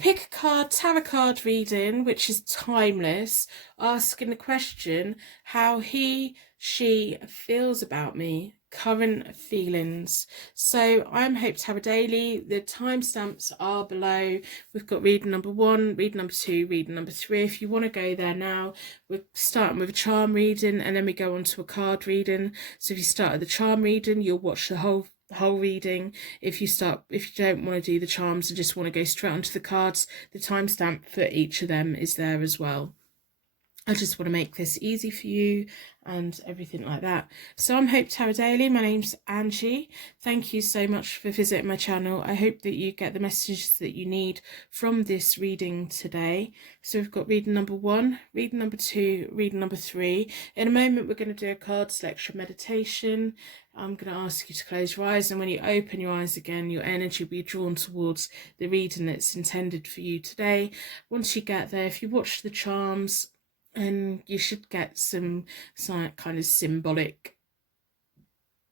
pick a card, tarot card reading, which is timeless, asking the question how she feels about me, current feelings. So I'm Hope Tarot Daily. The timestamps are below. We've got reading number 1, reading number 2, reading number 3. If you want to go there now, we're starting with a charm reading and then we go on to a card reading. So if you start at the charm reading, you'll watch the whole reading. If you don't want to do the charms and just want to go straight onto the cards, the timestamp for each of them is there as well. I just want to make this easy for you and everything like that. So I'm Hope Tarot Daily. My name's Angie. Thank you so much for visiting my channel. I hope that you get the messages that you need from this reading today. So we've got reading number 1, reading number 2, reading number 3. In a moment, we're going to do a card selection meditation. I'm going to ask you to close your eyes, and when you open your eyes again, your energy will be drawn towards the reading that's intended for you today. Once you get there, if you watch the charms, and you should get some kind of symbolic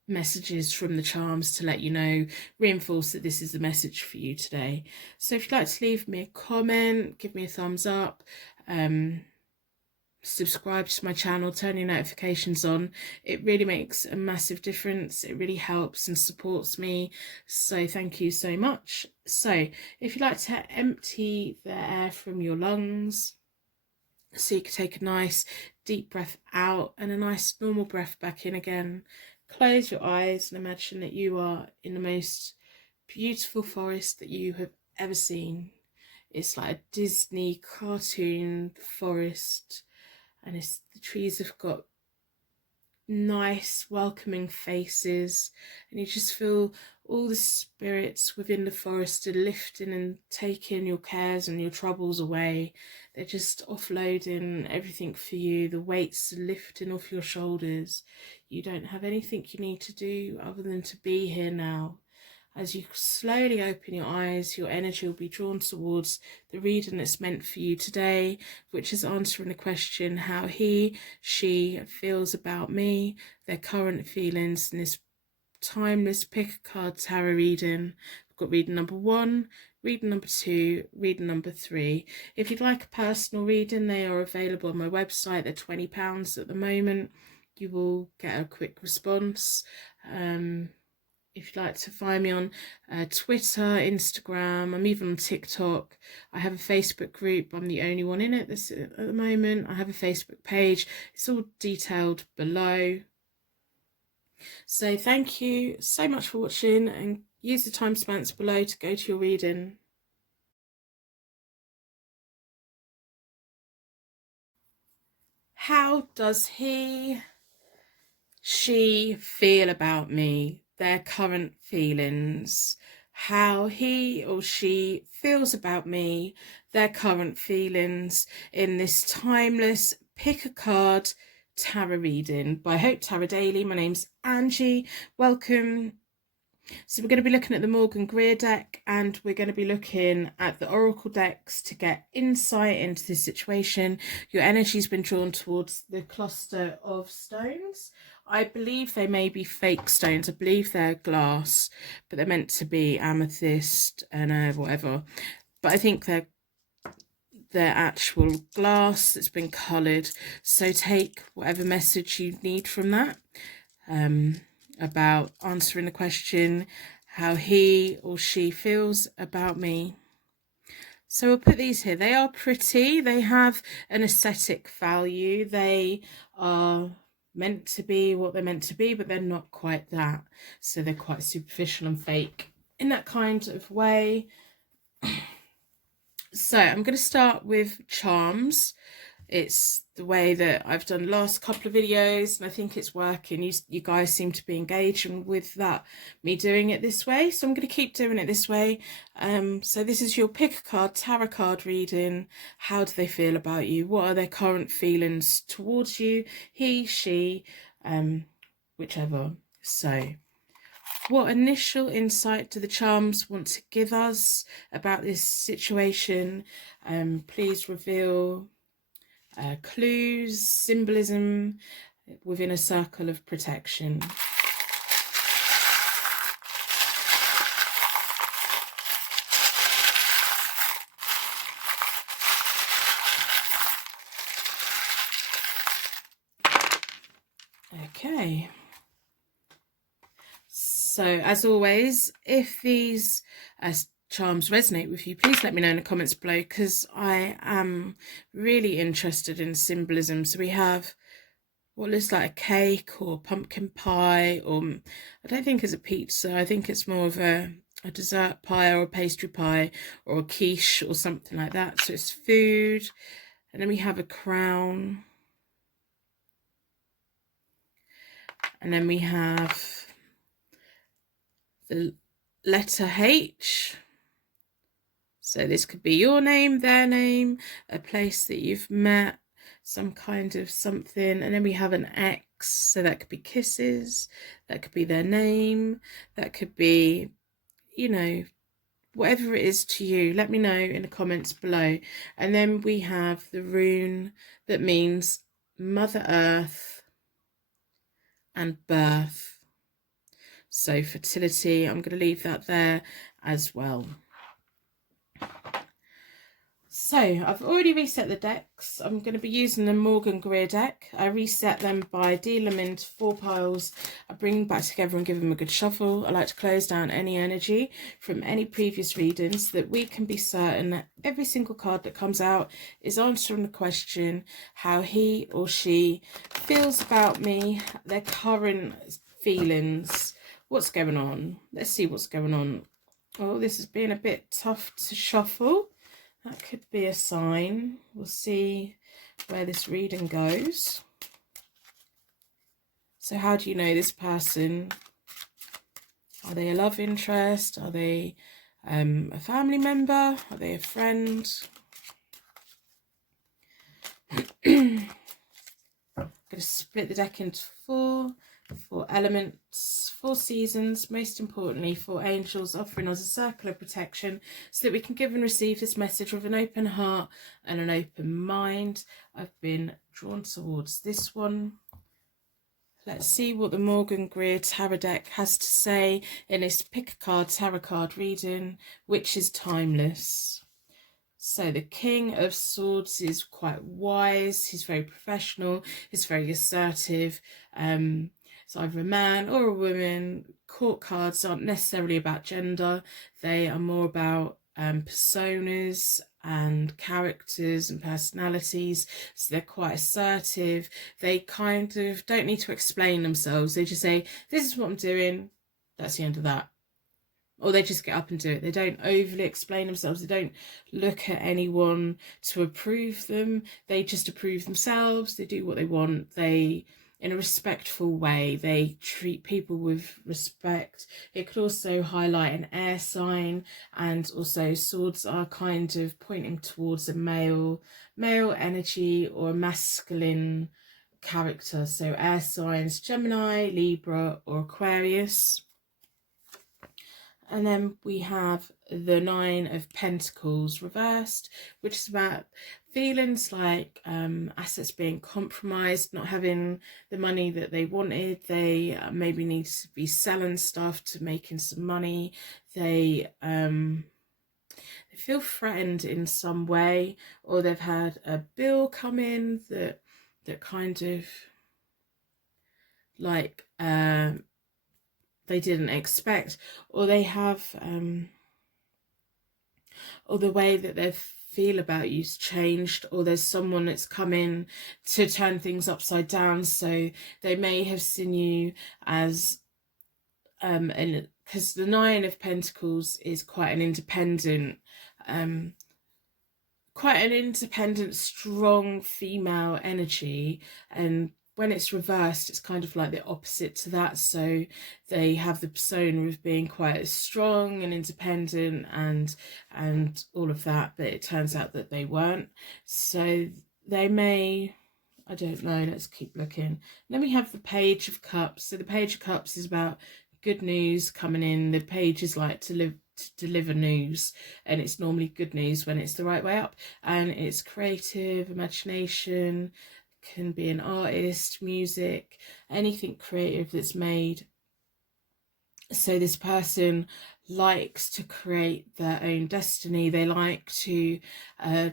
messages from the charms to let you know, reinforce that this is the message for you today. So if you'd like to leave me a comment, give me a thumbs up, subscribe to my channel, turn your notifications on. It really makes a massive difference. It really helps and supports me. So thank you so much. So if you'd like to empty the air from your lungs, so you can take a nice deep breath out and a nice normal breath back in again. Close your eyes and imagine that you are in the most beautiful forest that you have ever seen. It's like a Disney cartoon forest, and the trees have got nice welcoming faces, and you just feel all the spirits within the forest are lifting and taking your cares and your troubles away. They're just offloading everything for you. The weights are lifting off your shoulders. You don't have anything you need to do other than to be here now. As you slowly open your eyes, your energy will be drawn towards the reading that's meant for you today, which is answering the question how she feels about me, their current feelings in this timeless pick a card tarot reading. I've got reading number 1, reading number 2, reading number 3. If you'd like a personal reading, they are available on my website. They're £20 at the moment. You will get a quick response. If you'd like to find me on Twitter, Instagram, I'm even on TikTok. I have a Facebook group. I'm the only one in it at the moment. I have a Facebook page. It's all detailed below. So thank you so much for watching, and use the timestamps below to go to your reading. How does she feel about me? Their current feelings. How he or she feels about me, their current feelings in this timeless pick a card tarot reading by Hope Tarot Daily. My name's Angie. Welcome. So we're going to be looking at the Morgan Greer deck, and we're going to be looking at the Oracle decks to get insight into this situation. Your energy's been drawn towards the cluster of stones. I believe they may be fake stones. I believe they're glass, but they're meant to be amethyst and whatever. But I think they're actual glass that's been coloured. So take whatever message you need from that. About answering the question how he or she feels about me. So we'll put these here. They are pretty. They have an aesthetic value. They are meant to be what they're meant to be, but they're not quite that. So they're quite superficial and fake in that kind of way. So I'm going to start with charms. It's the way that I've done the last couple of videos, and I think it's working. You guys seem to be engaging with that, me doing it this way, so I'm going to keep doing it this way. So this is your pick a card tarot card reading. How do they feel about you? What are their current feelings towards you? He, she, whichever. So what initial insight do the charms want to give us about this situation? Please reveal clues, symbolism within a circle of protection. Okay. So as always, if these charms resonate with you, please let me know in the comments below, because I am really interested in symbolism. So we have what looks like a cake or pumpkin pie, or I don't think it's a pizza. I think it's more of a dessert pie or a pastry pie or a quiche or something like that. So it's food. And then we have a crown. And then we have the letter H. So this could be your name, their name, a place that you've met, some kind of something. And then we have an X, so that could be kisses, that could be their name, that could be, you know, whatever it is to you. Let me know in the comments below. And then we have the rune that means Mother Earth and birth. So fertility, I'm going to leave that there as well. So I've already reset the decks. I'm going to be using the Morgan Greer deck. I reset them by dealing them into 4 piles. I bring them back together and give them a good shuffle. I like to close down any energy from any previous readings, so that we can be certain that every single card that comes out is answering the question how he or she feels about me, their current feelings, what's going on. Let's see what's going on. Oh, this has been a bit tough to shuffle. That could be a sign. We'll see where this reading goes. So how do you know this person? Are they a love interest? Are they a family member? Are they a friend? I'm going to split the deck into 4 elements, 4 seasons, most importantly 4 angels offering us a circle of protection, so that we can give and receive this message with an open heart and an open mind. I've been drawn towards this one. Let's see what the Morgan Greer Tarot deck has to say in this pick a card tarot card reading, which is timeless. So the King of Swords is quite wise. He's very professional. He's very assertive. It's either a man or a woman. Court cards aren't necessarily about gender. They are more about personas and characters and personalities. So they're quite assertive. They kind of don't need to explain themselves. They just say, this is what I'm doing. That's the end of that. Or they just get up and do it. They don't overly explain themselves. They don't look at anyone to approve them. They just approve themselves. They do what they want. They, in a respectful way, they treat people with respect. It could also highlight an air sign, and also swords are kind of pointing towards a male energy or a masculine character. So air signs, Gemini, Libra or Aquarius. And then we have the 9 of Pentacles reversed, which is about feelings like assets being compromised, not having the money that they wanted. They maybe need to be selling stuff to making some money. They feel threatened in some way, or they've had a bill come in that kind of like they didn't expect, or they have or the way that they feel about you's changed, or there's someone that's come in to turn things upside down. So they may have seen you as and because the 9 of Pentacles is quite an independent strong female energy, and when it's reversed, it's kind of like the opposite to that. So they have the persona of being quite strong and independent and all of that, but it turns out that they weren't. So they may, I don't know, let's keep looking. Then we have the Page of Cups. So the Page of Cups is about good news coming in. The page is like to deliver news, and it's normally good news when it's the right way up, and it's creative imagination. Can be an artist, music, anything creative that's made. So this person likes to create their own destiny. They like to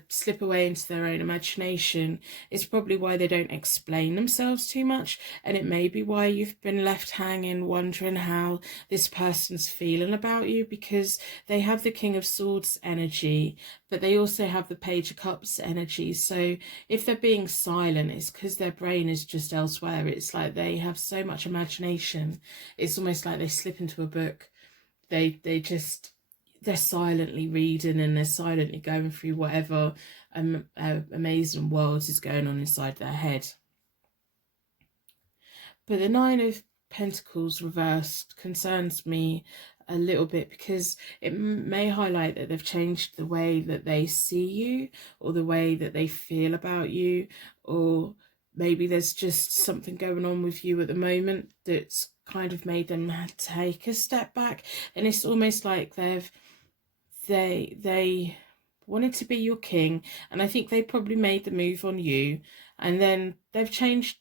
slip away into their own imagination. It's probably why they don't explain themselves too much, and it may be why you've been left hanging wondering how this person's feeling about you, because they have the King of Swords energy, but they also have the Page of Cups energy. So if they're being silent, it's because their brain is just elsewhere. It's like they have so much imagination. It's almost like they slip into a book. They're silently reading, and they're silently going through whatever amazing worlds is going on inside their head. But the Nine of Pentacles reversed concerns me a little bit, because it may highlight that they've changed the way that they see you, or the way that they feel about you, or maybe there's just something going on with you at the moment that's kind of made them take a step back. And it's almost like they wanted to be your king, and I think they probably made the move on you, and then they've changed.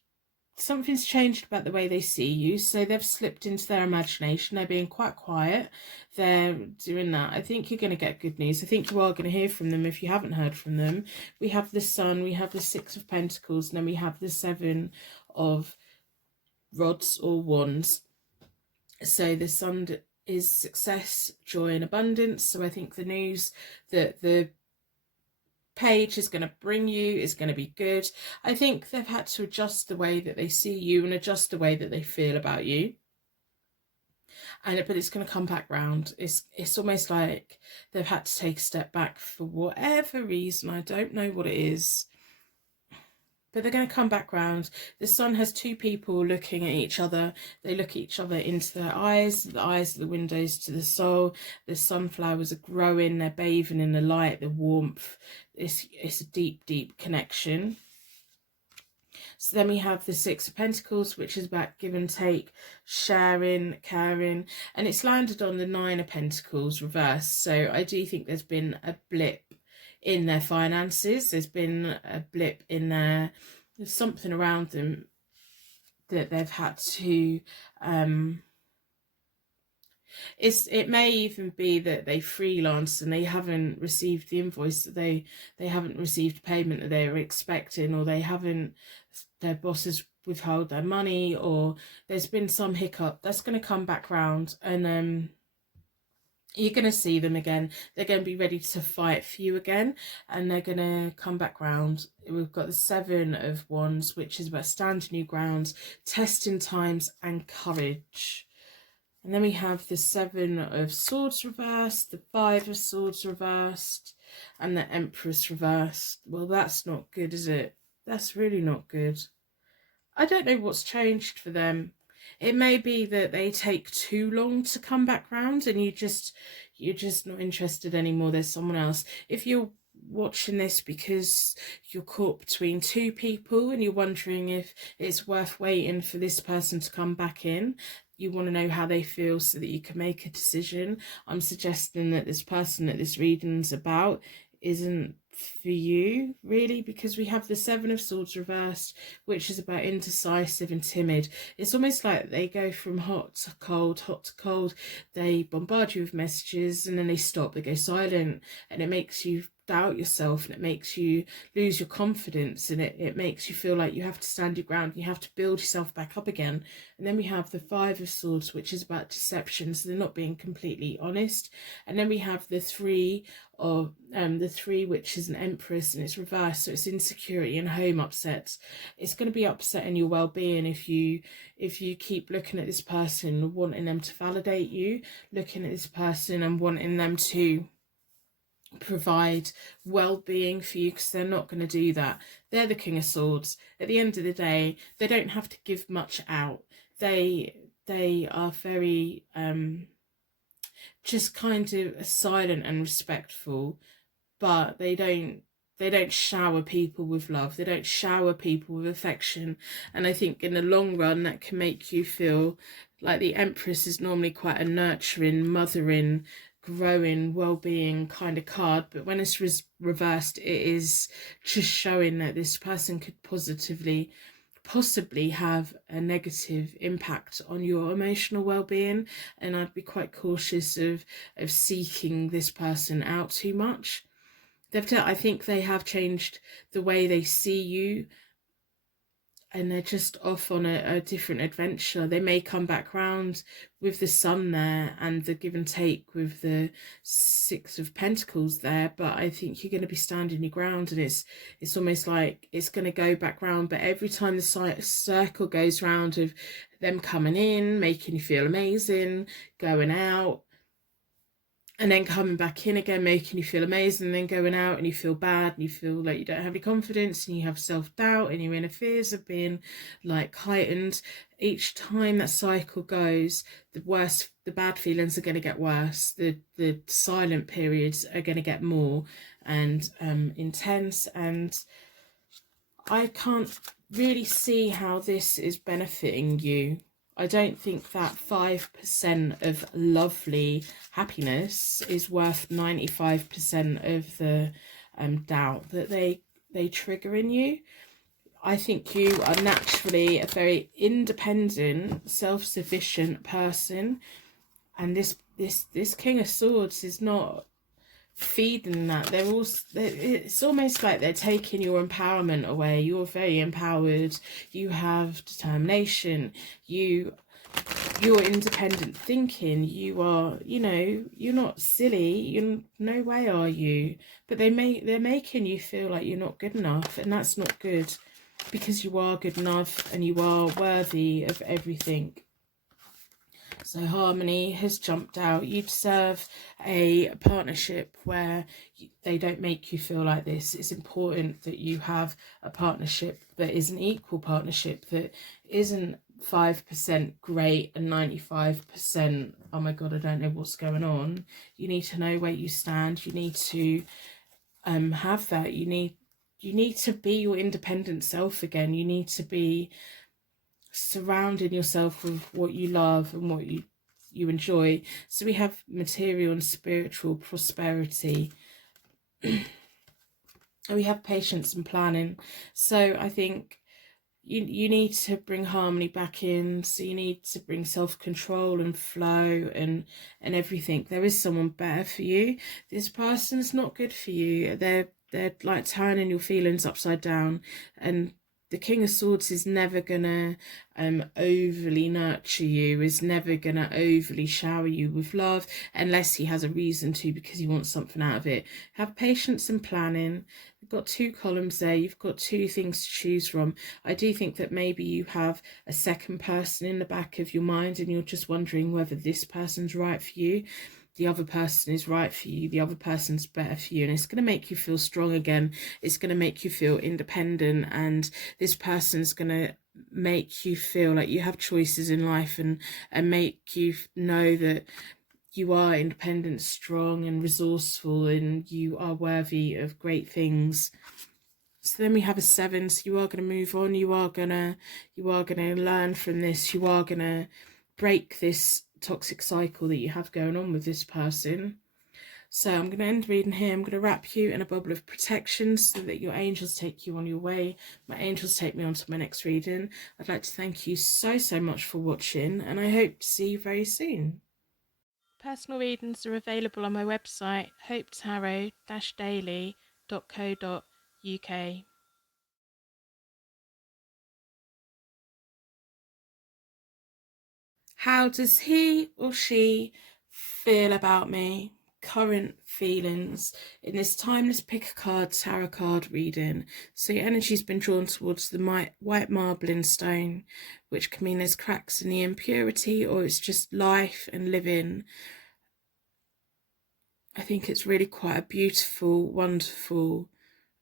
Something's changed about the way they see you, so they've slipped into their imagination. They're being quite quiet. They're doing that. I think you're going to get good news. I think you are going to hear from them if you haven't heard from them. We have the Sun, we have the Six of Pentacles, and then we have the Seven of Rods or Wands. So the Sun is success, joy and abundance. So I think the news that the Page is going to bring you is going to be good. I think they've had to adjust the way that they see you and adjust the way that they feel about you. But it's going to come back round. It's almost like they've had to take a step back for whatever reason. I don't know what it is, but they're going to come back round. The Sun has two people looking at each other. They look at each other into their eyes. The eyes are the windows to the soul. The sunflowers are growing. They're bathing in the light, the warmth. It's a deep, deep connection. So then we have the Six of Pentacles, which is about give and take, sharing, caring. And it's landed on the Nine of Pentacles reversed. So I do think there's been a blip in their finances. There's been a blip in there's something around them that they've had to it may even be that they freelance and they haven't received the invoice, that they haven't received payment that they were expecting, or their bosses withheld their money, or there's been some hiccup. That's going to come back round, and you're going to see them again. They're going to be ready to fight for you again, and they're going to come back round. We've got the Seven of Wands, which is about standing new grounds, testing times and courage. And then we have the Seven of Swords reversed, the Five of Swords reversed, and the Empress reversed. Well, that's not good, is it? That's really not good. I don't know what's changed for them. It may be that they take too long to come back round, and you're just not interested anymore. There's someone else. If you're watching this because you're caught between two people and you're wondering if it's worth waiting for this person to come back in, you want to know how they feel so that you can make a decision, I'm suggesting that this person that this reading's about isn't for you, really, because we have the Seven of Swords reversed, which is about indecisive and timid. It's almost like they go from hot to cold, hot to cold. They bombard you with messages and then they stop, they go silent, and it makes you doubt yourself, and it makes you lose your confidence, and it makes you feel like you have to stand your ground, and you have to build yourself back up again. And then we have the Five of Swords, which is about deception, so they're not being completely honest. And then we have the Three, which is an Empress, and it's reversed, so it's insecurity and home upsets. It's going to be upsetting your well-being if you keep looking at this person, wanting them to validate you, looking at this person and wanting them to provide well-being for you, because they're not going to do that. They're the King of Swords. At the end of the day, they don't have to give much out. They are very just kind of silent and respectful, but they don't shower people with love. They don't shower people with affection. And I think in the long run that can make you feel like the Empress is normally quite a nurturing, mothering, growing, well-being kind of card, but when it's reversed, it is just showing that this person could positively possibly have a negative impact on your emotional well-being, and I'd be quite cautious of seeking this person out too much. I think they have changed the way they see you, and they're just off on a different adventure. They may come back round with the Sun there and the give and take with the Six of Pentacles there, but I think you're going to be standing your ground, and it's almost like it's going to go back round. But every time the circle goes round of them coming in, making you feel amazing, going out, and then coming back in again, making you feel amazing, and then going out and you feel bad and you feel like you don't have any confidence and you have self-doubt and your inner fears are being like heightened. Each time that cycle goes, the bad feelings are going to get worse. The silent periods are going to get more and intense, and I can't really see how this is benefiting you. I don't think that 5% of lovely happiness is worth 95% of the doubt that they trigger in you. I think you are naturally a very independent, self-sufficient person, and this King of Swords is not feeding that. It's almost like they're taking your empowerment away. You're very empowered, you have determination, you're independent thinking, you are, you know, you're not silly, you no way are you, but they're making you feel like you're not good enough, and that's not good, because you are good enough and you are worthy of everything. So Harmony has jumped out. You deserve a partnership where they don't make you feel like this. It's important that you have a partnership that is an equal partnership, that isn't 5% great and 95% oh my god, I don't know what's going on. You need to know where you stand. You need to have that. You need to be your independent self again. You need to be surrounding yourself with what you love and what you enjoy. So we have material and spiritual prosperity. And we have patience and planning. So I think you need to bring harmony back in. So you need to bring self-control and flow and everything. There is someone better for you. This person's not good for you. They're like turning your feelings upside down, and the King of Swords is never gonna overly nurture you, is never gonna overly shower you with love, unless he has a reason to, because he wants something out of it. Have patience and planning. You've got 2 columns there. You've got 2 things to choose from. I do think that maybe you have a second person in the back of your mind, and you're just wondering whether this person's right for you. The other person is right for you. The other person's better for you, and it's going to make you feel strong again. It's going to make you feel independent, and this person's going to make you feel like you have choices in life, and make you know that you are independent, strong and resourceful, and you are worthy of great things. So then we have a 7. So you are going to move on. You are going to learn from this. You are going to break this toxic cycle that you have going on with this person. So I'm going to end reading here. I'm going to wrap you in a bubble of protection so that your angels take you on your way. My angels take me on to my next reading. I'd like to thank you so much for watching, and I hope to see you very soon. Personal readings are available on my website, hopetarot-daily.co.uk. How does he or she feel about me? Current feelings in this timeless pick a card tarot card reading. So your energy's been drawn towards the white marbling stone, which can mean there's cracks in the impurity, or it's just life and living. I think it's really quite a beautiful, wonderful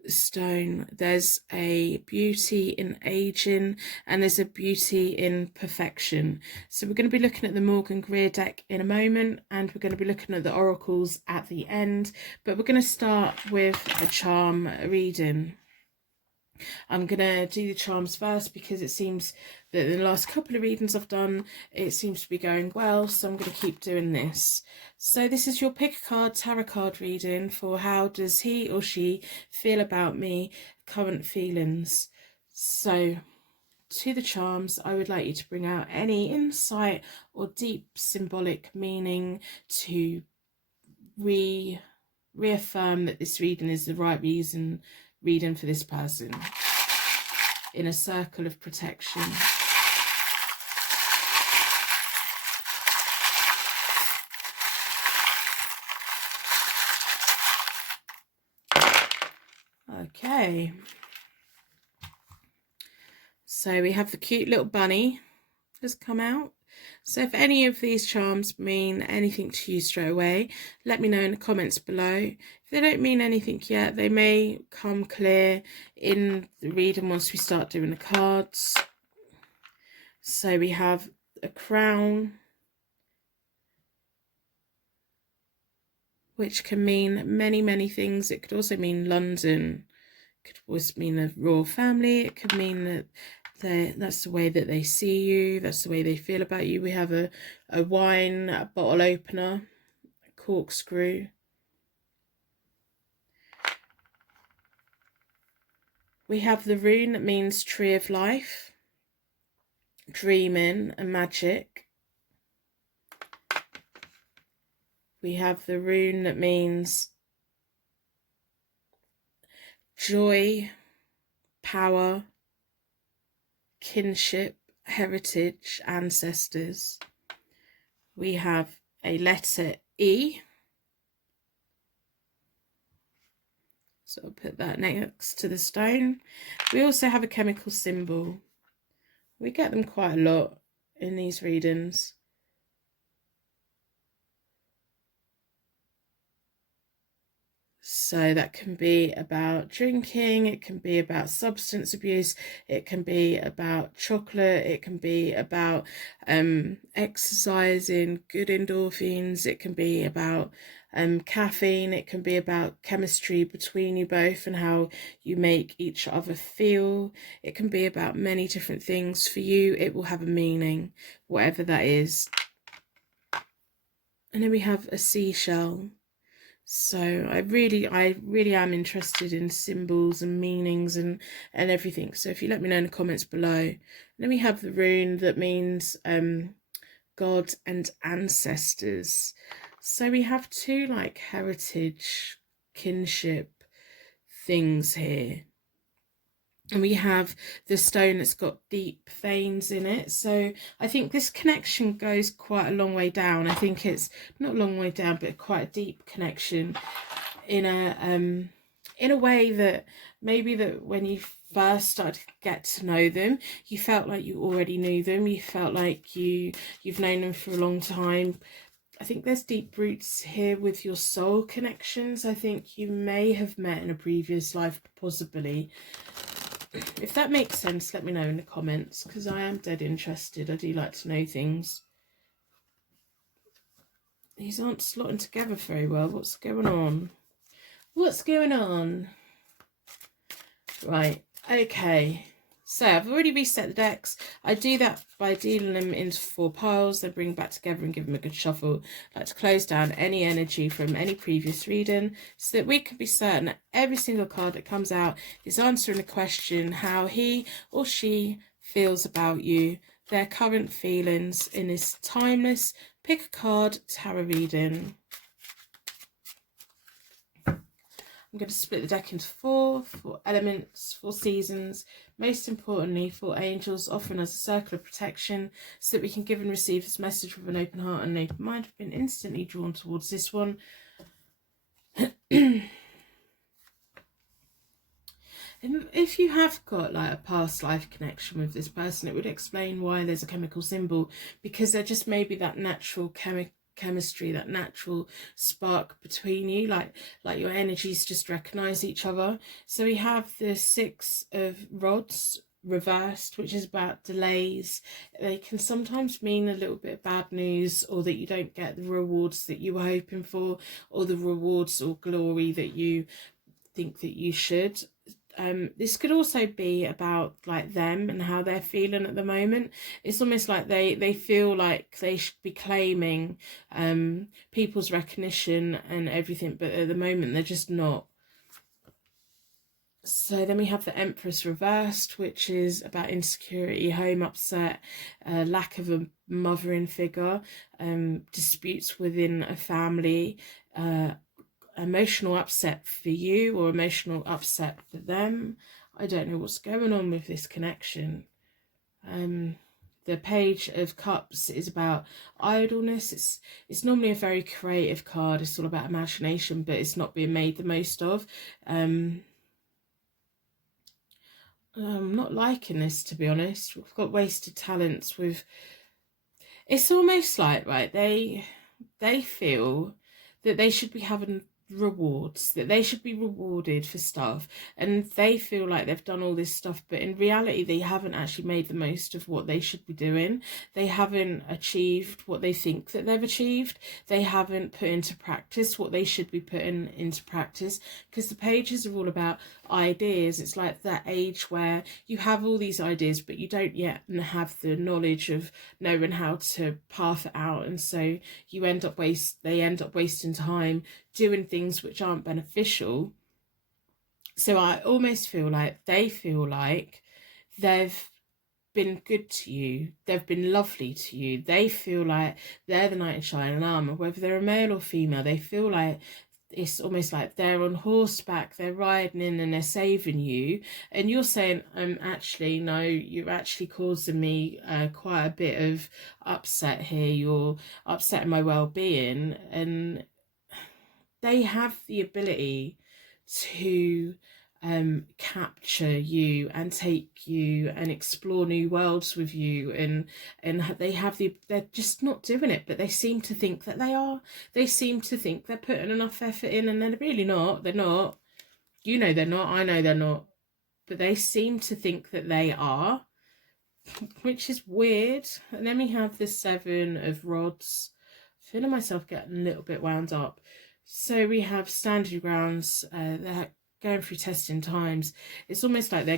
stone. There's a beauty in aging, and there's a beauty in perfection. So we're going to be looking at the Morgan Greer deck in a moment, and we're going to be looking at the oracles at the end, but we're going to start with a charm reading. I'm going to do the charms first because it seems that in the last couple of readings I've done, it seems to be going well, so I'm going to keep doing this. So this is your pick a card tarot card reading for how does he or she feel about me, current feelings. So to the charms, I would like you to bring out any insight or deep symbolic meaning to reaffirm that this reading is the right reading for this person, in a circle of protection. Okay, so we have the cute little bunny has come out. So if any of these charms mean anything to you straight away, let me know in the comments below. If they don't mean anything yet, they may come clear in the reading once we start doing the cards. So we have a crown, which can mean many things. It could also mean London. It could always mean a royal family. It could mean that that's the way that they see you, that's the way they feel about you. We have a wine, a bottle opener, a corkscrew. We have the rune that means tree of life, dreaming and magic. We have the rune that means joy, power, kinship, heritage, ancestors. We have a letter E, so I'll put that next to the stone. We also have a chemical symbol. We get them quite a lot in these readings. So that can be about drinking, it can be about substance abuse, it can be about chocolate, it can be about exercising, good endorphins, it can be about caffeine, it can be about chemistry between you both and how you make each other feel. It can be about many different things. For you, it will have a meaning, whatever that is. And then we have a seashell. So I really am interested in symbols and meanings and everything. So if you let me know in the comments below. Then we have the rune that means God and ancestors. So we have two like heritage, kinship things here. And we have the stone that's got deep veins in it. So I think this connection goes quite a long way down. I think it's not a long way down, but quite a deep connection in a way that maybe that when you first started to get to know them, you felt like you already knew them. You felt like you've known them for a long time. I think there's deep roots here with your soul connections. I think you may have met in a previous life, possibly. If that makes sense, let me know in the comments, because I am dead interested. I do like to know things. These aren't slotting together very well. What's going on? What's going on? Right, okay. So I've already reset the decks. I do that by dealing them into 4 piles. Then bring them back together and give them a good shuffle. I like to close down any energy from any previous reading so that we can be certain that every single card that comes out is answering the question how he or she feels about you, their current feelings in this timeless pick a card tarot reading. I'm going to split the deck into 4 elements, 4 seasons, most importantly 4 angels, offering us a circle of protection so that we can give and receive this message with an open heart and an open mind. I've been instantly drawn towards this one. If you have got like a past life connection with this person, it would explain why there's a chemical symbol, because there just may be that natural chemistry, that natural spark between you, like your energies just recognize each other. So we have the 6 of rods reversed, which is about delays. They can sometimes mean a little bit of bad news, or that you don't get the rewards that you were hoping for, or the rewards or glory that you think that you should. This could also be about like them and how they're feeling at the moment. It's almost like they feel like they should be claiming people's recognition and everything, but at the moment they're just not. So then we have the Empress reversed, which is about insecurity, home upset, lack of a mothering figure, disputes within a family, emotional upset for you or emotional upset for them. I don't know what's going on with this connection. The Page of Cups is about idleness. It's normally a very creative card. It's all about imagination, but it's not being made the most of. I'm not liking this, to be honest. We've got wasted talents with... It's almost like, right, they feel that they should be having rewards, that they should be rewarded for stuff, and they feel like they've done all this stuff, but in reality they haven't actually made the most of what they should be doing. They haven't achieved what they think that they've achieved. They haven't put into practice what they should be putting into practice, because the pages are all about ideas. It's like that age where you have all these ideas but you don't yet have the knowledge of knowing how to path it out, and so they end up wasting time doing things which aren't beneficial. So I almost feel like they feel like they've been good to you, they've been lovely to you, they feel like they're the knight in shining armor, whether they're a male or female. They feel like it's almost like they're on horseback, they're riding in and they're saving you, and you're saying, actually no, you're actually causing me quite a bit of upset here, you're upsetting my well-being. And they have the ability to capture you and take you and explore new worlds with you, and they're just not doing it, but they seem to think that they are. They seem to think they're putting enough effort in, and they're really not. They're not. You know they're not, I know they're not, but they seem to think that they are, which is weird. And then we have the Seven of Rods. Feeling myself getting a little bit wound up. So we have standing grounds, they're going through testing times. It's almost like they're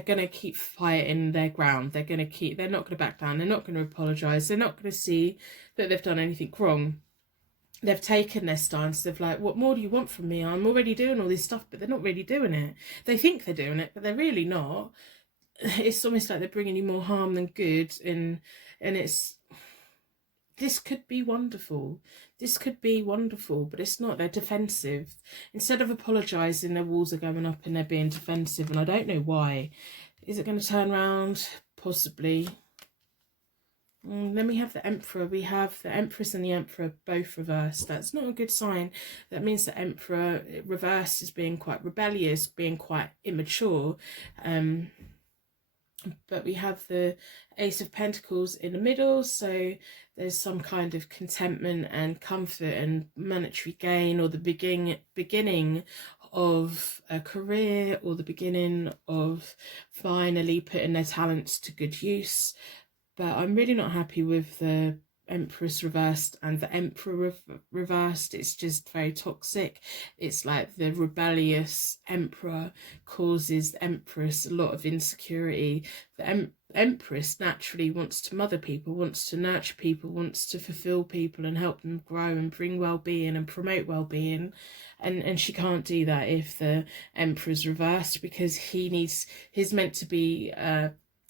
gonna keep fighting their ground. They're not gonna back down. They're not gonna apologise. They're not gonna see that they've done anything wrong. They've taken their stance. They've like, what more do you want from me? I'm already doing all this stuff, but they're not really doing it. They think they're doing it, but they're really not. It's almost like they're bringing you more harm than good, and this could be wonderful. This could be wonderful, but it's not. They're defensive. Instead of apologising, their walls are going up and they're being defensive, and I don't know why. Is it going to turn around? Possibly. Then we have the Emperor. We have the Empress and the Emperor both reversed. That's not a good sign. That means the Emperor reversed is being quite rebellious, being quite immature. But we have the Ace of Pentacles in the middle, so there's some kind of contentment and comfort and monetary gain, or the beginning of a career, or the beginning of finally putting their talents to good use. But I'm really not happy with the Empress reversed and the Emperor reversed. It's just very toxic. It's like the rebellious Emperor causes the Empress a lot of insecurity. The Empress naturally wants to mother people, wants to nurture people, wants to fulfill people and help them grow and bring well-being and promote well-being, and she can't do that if the Emperor's reversed, because he's meant to be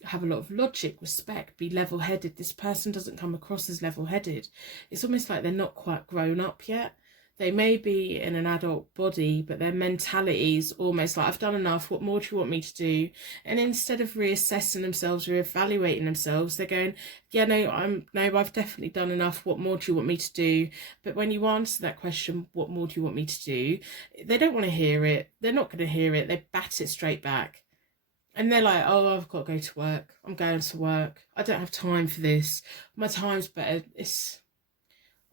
have a lot of logic, respect, be level-headed. This person doesn't come across as level-headed. It's almost like they're not quite grown up yet. They may be in an adult body, but their mentality's almost like, I've done enough, what more do you want me to do? And instead of reassessing themselves, reevaluating themselves, they're going, yeah, no, I've definitely done enough, what more do you want me to do? But when you answer that question, what more do you want me to do? They don't want to hear it. They're not going to hear it. They bat it straight back. And they're like, oh, I've got to go to work. I'm going to work. I don't have time for this. My time's better.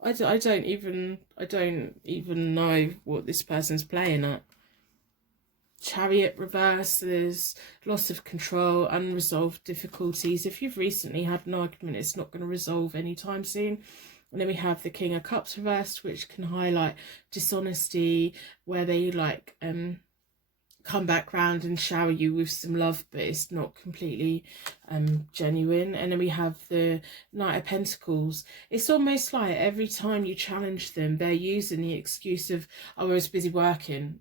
I don't even know what this person's playing at. Chariot reverse, there's loss of control, unresolved difficulties. If you've recently had an argument, it's not going to resolve anytime soon. And then we have the King of Cups reversed, which can highlight dishonesty, where they like come back round and shower you with some love, but it's not completely genuine. And then we have the Knight of Pentacles. It's almost like every time you challenge them, they're using the excuse of, oh, I was busy working.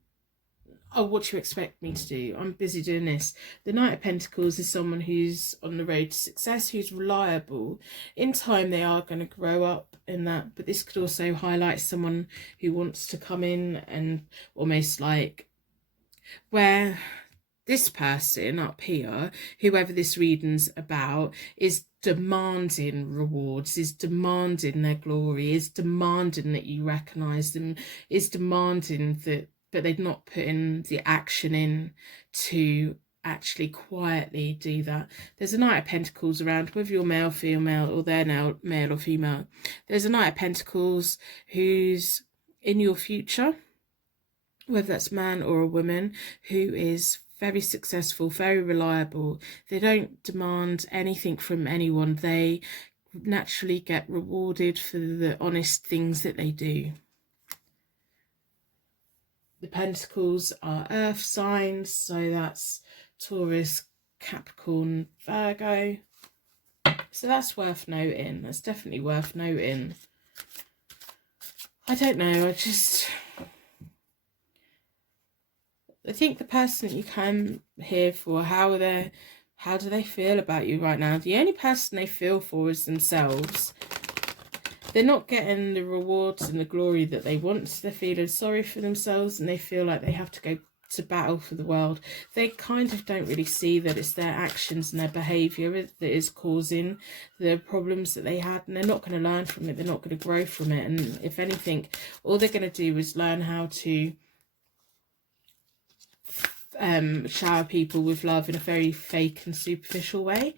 Oh, what do you expect me to do? I'm busy doing this. The Knight of Pentacles is someone who's on the road to success, who's reliable. In time, they are going to grow up in that, but this could also highlight someone who wants to come in and almost like, where this person up here, whoever this reading's about, is demanding rewards, is demanding their glory, is demanding that you recognise them, is demanding that, but they're not putting the action in to actually quietly do that. There's a Knight of Pentacles around, whether you're male, female, or they're now male or female. There's a Knight of Pentacles who's in your future, whether that's man or a woman, who is very successful, very reliable. They don't demand anything from anyone. They naturally get rewarded for the honest things that they do. The Pentacles are earth signs, so that's Taurus, Capricorn, Virgo. So that's worth noting. That's definitely worth noting. I don't know, I think the person that you come here for, how do they feel about you right now? The only person they feel for is themselves. They're not getting the rewards and the glory that they want. So they're feeling sorry for themselves, and they feel like they have to go to battle for the world. They kind of don't really see that it's their actions and their behaviour that is causing the problems that they had, and they're not going to learn from it. They're not going to grow from it. And if anything, all they're going to do is learn how to shower people with love in a very fake and superficial way.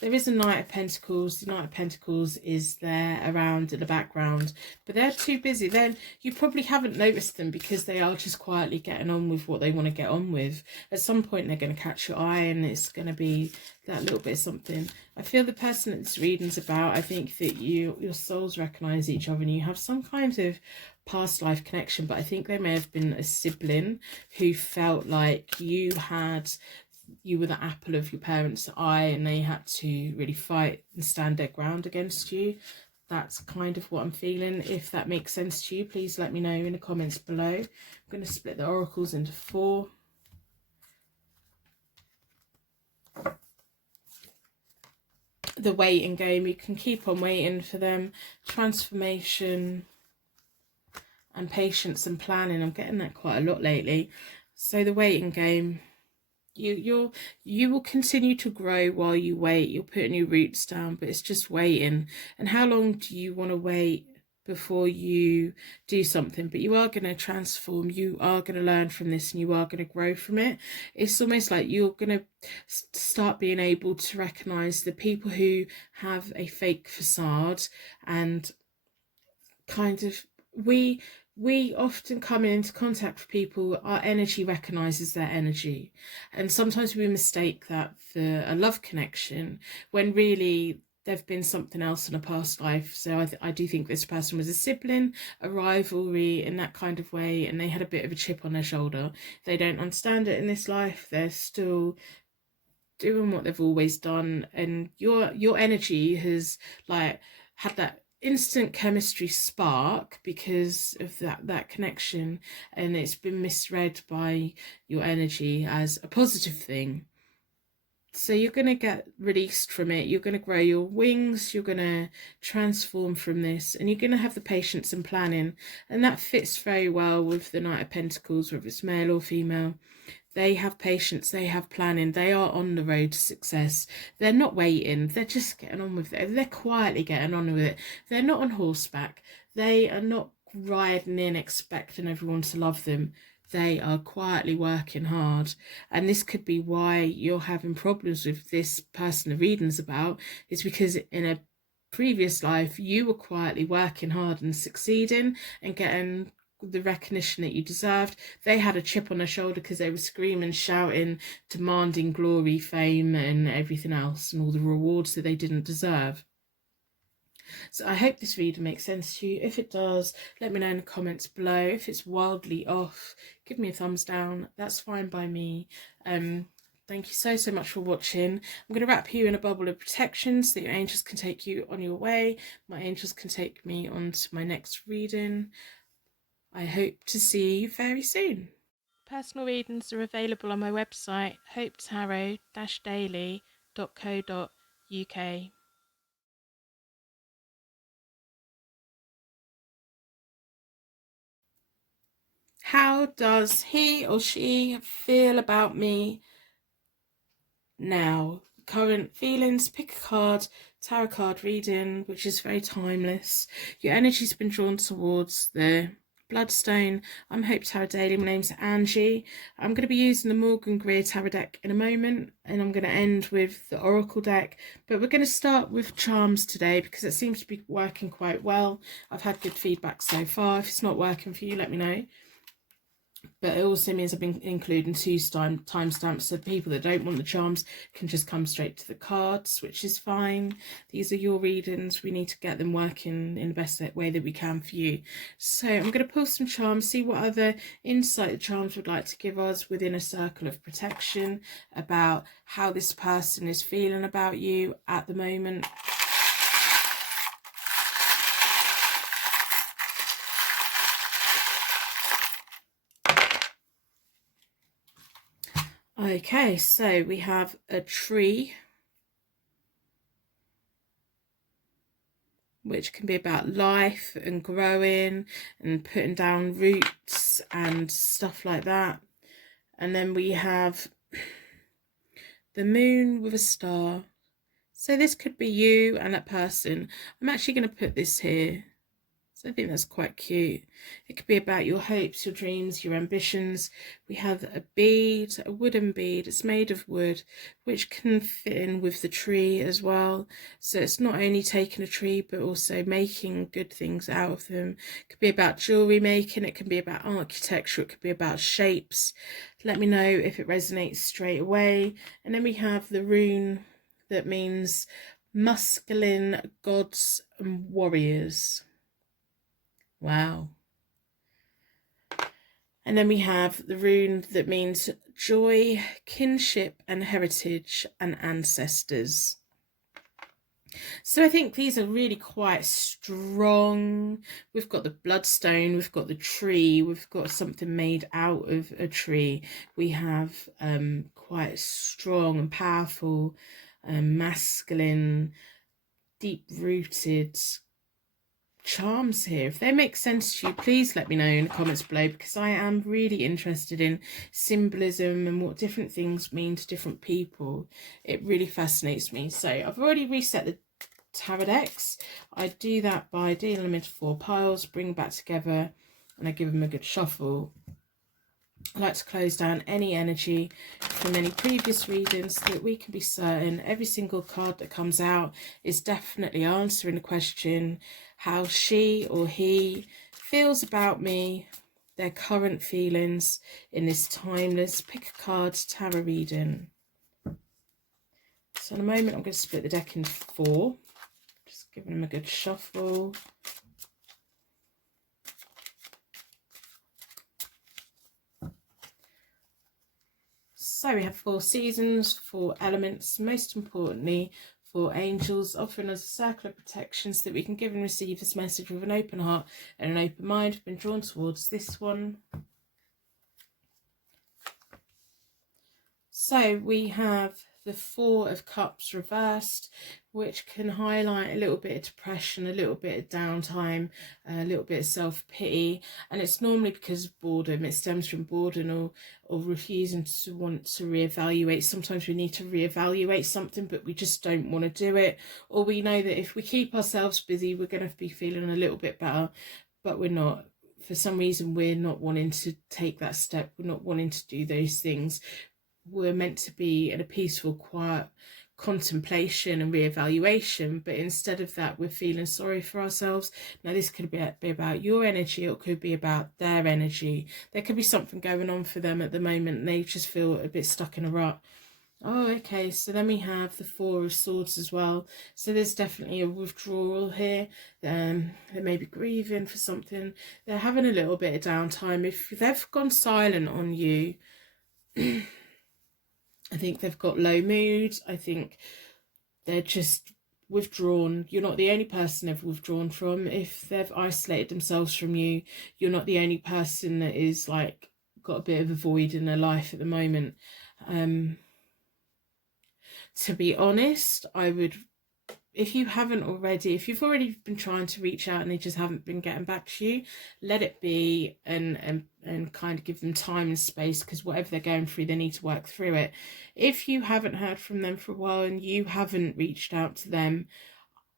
There is a Knight of Pentacles. The Knight of Pentacles is there around in the background, but they're too busy. Then you probably haven't noticed them because they are just quietly getting on with what they want to get on with. At some point, they're going to catch your eye, and it's going to be that little bit of something. I feel the person that this reading's about, I think that your souls recognise each other, and you have some kind of past life connection. But I think they may have been a sibling who felt like you were the apple of your parents' eye, and they had to really fight and stand their ground against you. That's kind of what I'm feeling. If that makes sense to you, please let me know in the comments below. I'm going to split the oracles into 4. The waiting game, you can keep on waiting for them. Transformation and patience and planning. I'm getting that quite a lot lately. So the waiting game, you will continue to grow while you wait. You're putting your roots down, but it's just waiting. And how long do you want to wait before you do something? But you are going to transform. You are going to learn from this, and you are going to grow from it. It's almost like you're going to start being able to recognize the people who have a fake facade, and kind of we often come into contact with people, our energy recognizes their energy, and sometimes we mistake that for a love connection when really they've been something else in a past life. So I do think this person was a sibling, a rivalry in that kind of way, and they had a bit of a chip on their shoulder. They don't understand it in this life. They're still doing what they've always done, and your energy has like had that instant chemistry spark because of that connection, and it's been misread by your energy as a positive thing. So you're going to get released from it. You're going to grow your wings. You're going to transform from this, and you're going to have the patience and planning, and that fits very well with the Knight of Pentacles, whether it's male or female. They have patience, they have planning, they are on the road to success. They're not waiting, they're just getting on with it. They're quietly getting on with it. They're not on horseback. They are not riding in expecting everyone to love them. They are quietly working hard. And this could be why you're having problems with this person the reading's about, is because in a previous life you were quietly working hard and succeeding and getting the recognition that you deserved. They had a chip on their shoulder because they were screaming, shouting, demanding glory, fame and everything else, and all the rewards that they didn't deserve. So I hope this reading makes sense to you. If it does, let me know in the comments below. If it's wildly off, give me a thumbs down. That's fine by me. Thank you so much for watching. I'm going to wrap you in a bubble of protection so that your angels can take you on your way. My angels can take me on to my next reading. I hope to see you very soon. Personal readings are available on my website, hopetarot-daily.co.uk. How does he or she feel about me now? Current feelings. Pick a card. Tarot card reading, which is very timeless. Your energy's been drawn towards the Bloodstone. I'm Hope Tarot Daily. My name's Angie. I'm going to be using the Morgan Greer Tarot deck in a moment, and I'm going to end with the Oracle deck. But we're going to start with charms today because it seems to be working quite well. I've had good feedback so far. If it's not working for you, let me know. But it also means I've been including 2 timestamps, so people that don't want the charms can just come straight to the cards, which is fine. These are your readings. We need to get them working in the best way that we can for you. So I'm going to pull some charms, see what other insight the charms would like to give us within a circle of protection about how this person is feeling about you at the moment. Okay, so we have a tree, which can be about life and growing and putting down roots and stuff like that. And then we have the moon with a star. So this could be you and that person. I'm actually going to put this here. So I think that's quite cute. It could be about your hopes, your dreams, your ambitions. We have a bead, a wooden bead. It's made of wood, which can fit in with the tree as well. So it's not only taking a tree, but also making good things out of them. It could be about jewelry making. It can be about architecture. It could be about shapes. Let me know if it resonates straight away. And then we have the rune that means masculine gods and warriors. Wow. And then we have the rune that means joy, kinship and heritage and ancestors. So I think these are really quite strong. We've got the bloodstone, we've got the tree, we've got something made out of a tree. We have quite strong and powerful, masculine, deep-rooted charms here. If they make sense to you, please let me know in the comments below, because I am really interested in symbolism and what different things mean to different people. It really fascinates me. So I've already reset the tarot decks. I do that by dealing them into 4 piles, bring them back together, and I give them a good shuffle. I like to close down any energy from any previous readings so that we can be certain every single card that comes out is definitely answering the question how she or he feels about me, their current feelings in this timeless pick a card tarot reading. So in a moment I'm going to split the deck into 4, just giving them a good shuffle. So we have 4 seasons, 4 elements, most importantly 4 angels, offering us a circle of protection so that we can give and receive this message with an open heart and an open mind. We've been drawn towards this one. So we have the 4 of Cups reversed, which can highlight a little bit of depression, a little bit of downtime, a little bit of self-pity, and it's normally because of boredom. It stems from boredom or refusing to want to reevaluate. Sometimes we need to reevaluate something, but we just don't want to do it, or we know that if we keep ourselves busy, we're going to be feeling a little bit better, but we're not. For some reason, we're not wanting to take that step. We're not wanting to do those things. We're meant to be in a peaceful, quiet contemplation and reevaluation, but instead of that we're feeling sorry for ourselves. Now this could be about your energy, or it could be about their energy. There could be something going on for them at the moment and they just feel a bit stuck in a rut. Oh, okay. So then we have the Four of Swords as well. So there's definitely a withdrawal here. They may be grieving for something. They're having a little bit of downtime. If they've gone silent on you, I think they've got low mood. I think they're just withdrawn. You're not the only person they've withdrawn from. If they've isolated themselves from you, you're not the only person that is like got a bit of a void in their life at the moment. To be honest, I would, if you haven't already, if you've already been trying to reach out and they just haven't been getting back to you, let it be, and kind of give them time and space, because whatever they're going through, they need to work through it. If you haven't heard from them for a while and you haven't reached out to them,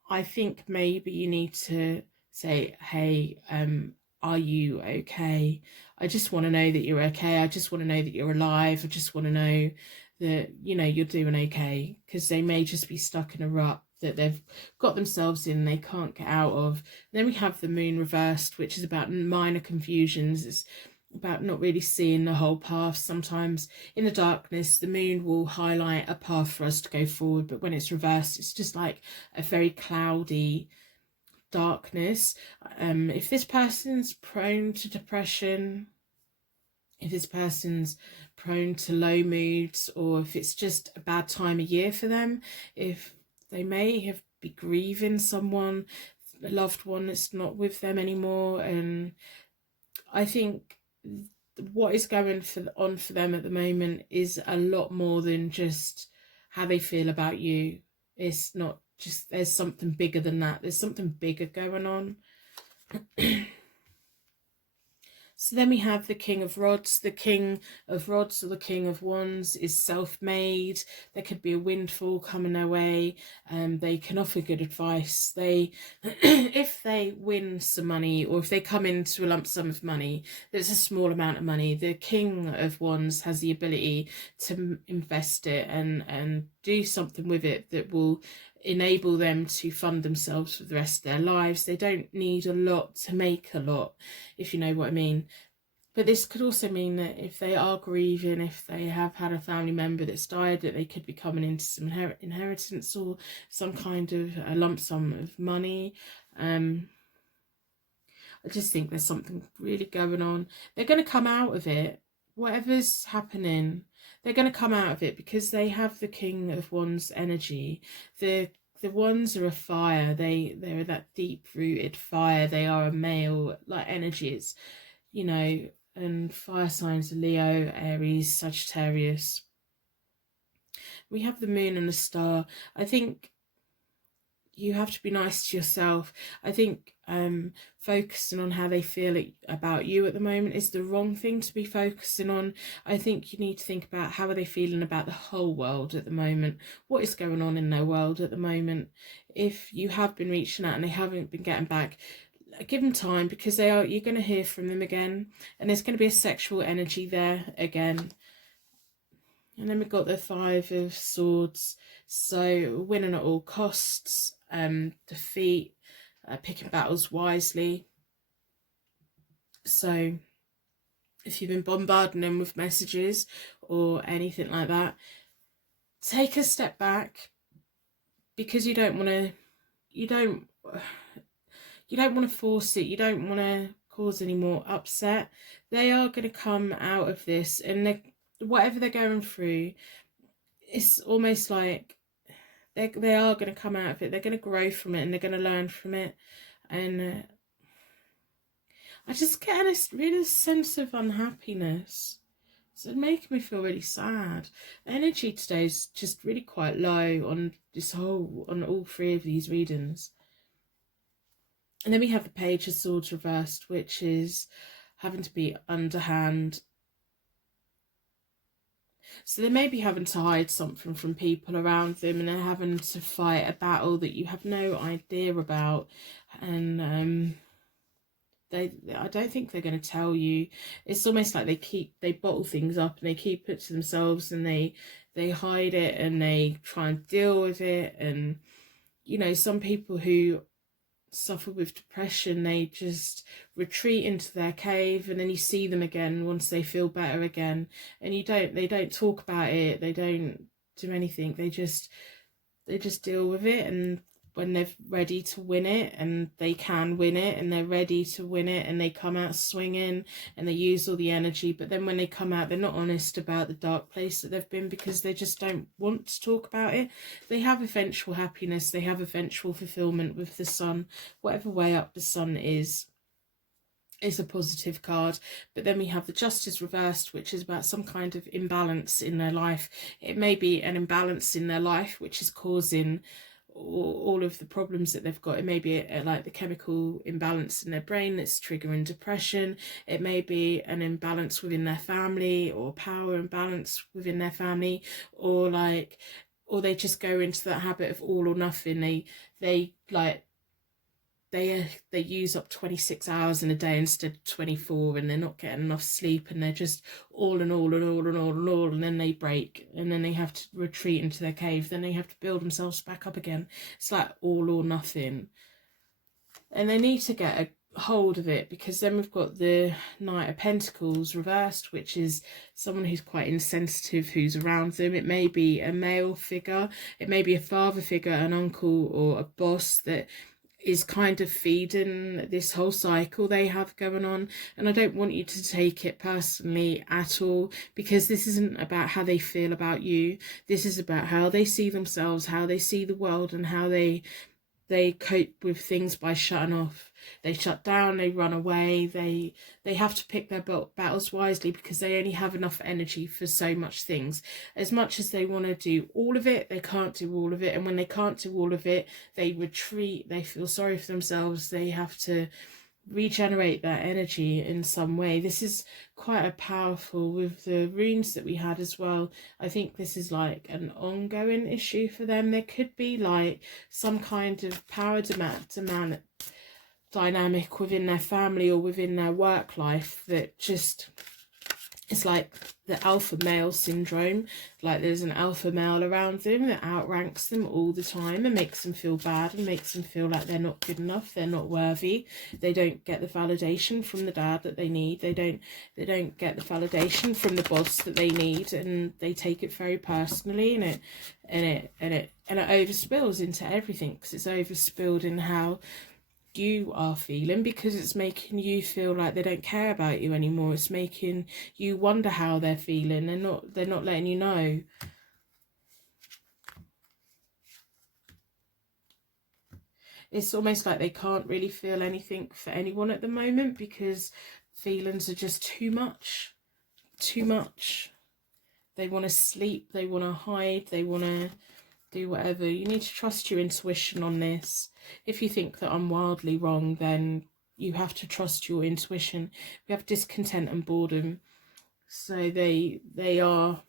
I think maybe you need to say, hey, are you okay? I just want to know that you're okay. I just want to know that you're alive. I just want to know that, you know, you're doing okay, because they may just be stuck in a rut that they've got themselves in, they can't get out of. Then we have the moon reversed, which is about minor confusions. It's about not really seeing the whole path. Sometimes in the darkness, the moon will highlight a path for us to go forward, but when it's reversed, it's just like a very cloudy darkness. If this person's prone to depression, if this person's prone to low moods, or if it's just a bad time of year for them, if they may have be grieving someone, a loved one that's not with them anymore, and I think what is going on for them at the moment is a lot more than just how they feel about you. It's not just, there's something bigger than that. There's something bigger going on. So then we have the King of Rods. The King of Rods, or the King of Wands, is self-made. There could be a windfall coming their way. They can offer good advice. They, if they win some money, or if they come into a lump sum of money, that's a small amount of money, the King of Wands has the ability to invest it and do something with it that will enable them to fund themselves for the rest of their lives. They don't need a lot to make a lot, if you know what I mean. But this could also mean that if they are grieving, if they have had a family member that's died, that they could be coming into some inheritance or some kind of a lump sum of money. I just think there's something really going on. They're going to come out of it, whatever's happening. They're going to come out of it because they have the King of Wands energy. The Wands are a fire. They're that deep rooted fire. They are a male like energies, you know, and fire signs are Leo, Aries, Sagittarius. We have the moon and the star. I think you have to be nice to yourself. I think focusing on how they feel about you at the moment is the wrong thing to be focusing on. I think you need to think about how are they feeling about the whole world at the moment. What is going on in their world at the moment? If you have been reaching out and they haven't been getting back, give them time, because you're going to hear from them again, and there's going to be a sexual energy there again. And then we've got the Five of Swords. So winning at all costs, defeat, picking battles wisely. So if you've been bombarding them with messages or anything like that, take a step back, because you don't want to force it. You don't want to cause any more upset. They are going to come out of this, and whatever they're going through, it's almost like they are going to come out of it. They're going to grow from it, and they're going to learn from it. And I just get a real sense of unhappiness. So it's making me feel really sad. The energy today is just really quite low on all three of these readings. And then we have the Page of Swords reversed, which is having to be underhand. So they may be having to hide something from people around them, and they're having to fight a battle that you have no idea about. And I don't think they're going to tell you. It's almost like they bottle things up and they keep it to themselves, and they hide it and they try and deal with it. And, you know, some people who suffer with depression, they just retreat into their cave, and then you see them again once they feel better again, and they don't talk about it, they don't do anything. They just deal with it, and when they're ready to win it, and they can win it, and they're ready to win it, and they come out swinging and they use all the energy, but then when they come out, they're not honest about the dark place that they've been, because they just don't want to talk about it. They have eventual happiness, they have eventual fulfillment with the sun. Whatever way up the sun is a positive card. But then we have the Justice reversed, which is about some kind of imbalance in their life. It may be an imbalance in their life which is causing all of the problems that they've got. It may be like the chemical imbalance in their brain that's triggering depression. It may be an imbalance within their family, or power imbalance within their family, or they just go into that habit of all or nothing. They use up 26 hours in a day instead of 24, and they're not getting enough sleep, and they're just all and all and all and all and all, and then they break, and then they have to retreat into their cave, then they have to build themselves back up again. It's like all or nothing, and they need to get a hold of it, because then we've got the Knight of Pentacles reversed, which is someone who's quite insensitive who's around them. It may be a male figure, it may be a father figure, an uncle or a boss that is kind of feeding this whole cycle they have going on. And I don't want you to take it personally at all, because this isn't about how they feel about you. This is about how they see themselves, how they see the world, and how they cope with things by shutting off. They shut down, they run away, they have to pick their battles wisely, because they only have enough energy for so much things. As much as they want to do all of it, they can't do all of it, and when they can't do all of it, they retreat, they feel sorry for themselves, they have to regenerate that energy in some way. This is quite a powerful, with the runes that we had as well. I think this is like an ongoing issue for them. There could be like some kind of power demand dynamic within their family or within their work life that just, it's like the alpha male syndrome. Like there's an alpha male around them that outranks them all the time and makes them feel bad and makes them feel like they're not good enough, they're not worthy. They don't get the validation from the dad that they need. They don't get the validation from the boss that they need, and they take it very personally, and it overspills into everything, because it's overspilled in how you are feeling, because it's making you feel like they don't care about you anymore. It's making you wonder how they're feeling. They're not letting you know. It's almost like they can't really feel anything for anyone at the moment, because feelings are just too much. They want to sleep, they want to hide, they want to do whatever. You need to trust your intuition on this. If you think that I'm wildly wrong, then you have to trust your intuition. We have discontent and boredom, so they are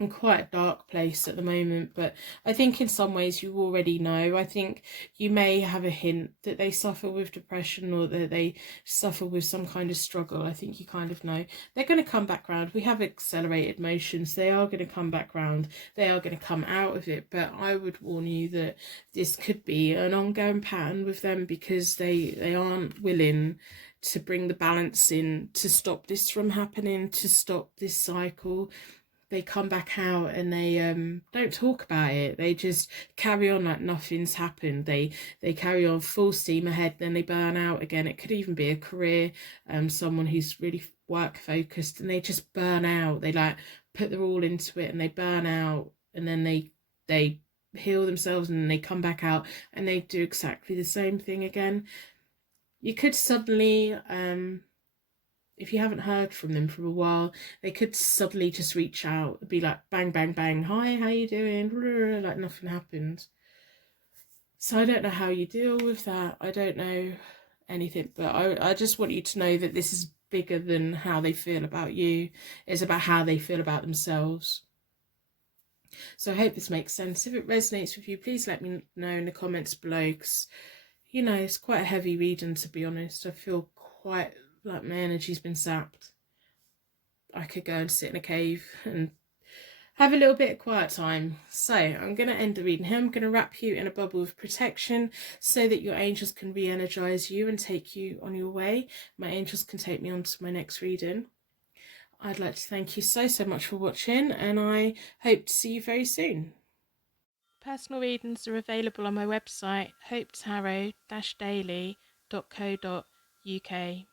in quite a dark place at the moment. But I think in some ways you already know. I think you may have a hint that they suffer with depression, or that they suffer with some kind of struggle. I think you kind of know. They're going to come back round. We have accelerated motions. They are going to come back round. They are going to come out of it. But I would warn you that this could be an ongoing pattern with them, because they aren't willing to bring the balance in, to stop this from happening, to stop this cycle. They come back out and they don't talk about it. They just carry on like nothing's happened. They carry on full steam ahead, then they burn out again. It could even be a career, someone who's really work focused, and they just burn out. They like put their all into it and they burn out, and then they heal themselves, and then they come back out and they do exactly the same thing again. You could suddenly if you haven't heard from them for a while, they could suddenly just reach out and be like, bang, bang, bang, hi, how you doing? Like nothing happened. So I don't know how you deal with that. I don't know anything, but I just want you to know that this is bigger than how they feel about you. It's about how they feel about themselves. So I hope this makes sense. If it resonates with you, please let me know in the comments below, because, you know, it's quite a heavy reading, to be honest. I feel quite like my energy's been sapped. I could go and sit in a cave and have a little bit of quiet time. So I'm going to end the reading here. I'm going to wrap you in a bubble of protection so that your angels can re-energize you and take you on your way. My angels can take me on to my next reading. I'd like to thank you so much for watching, and I hope to see you very soon. Personal readings are available on my website, hopetarot-daily.co.uk.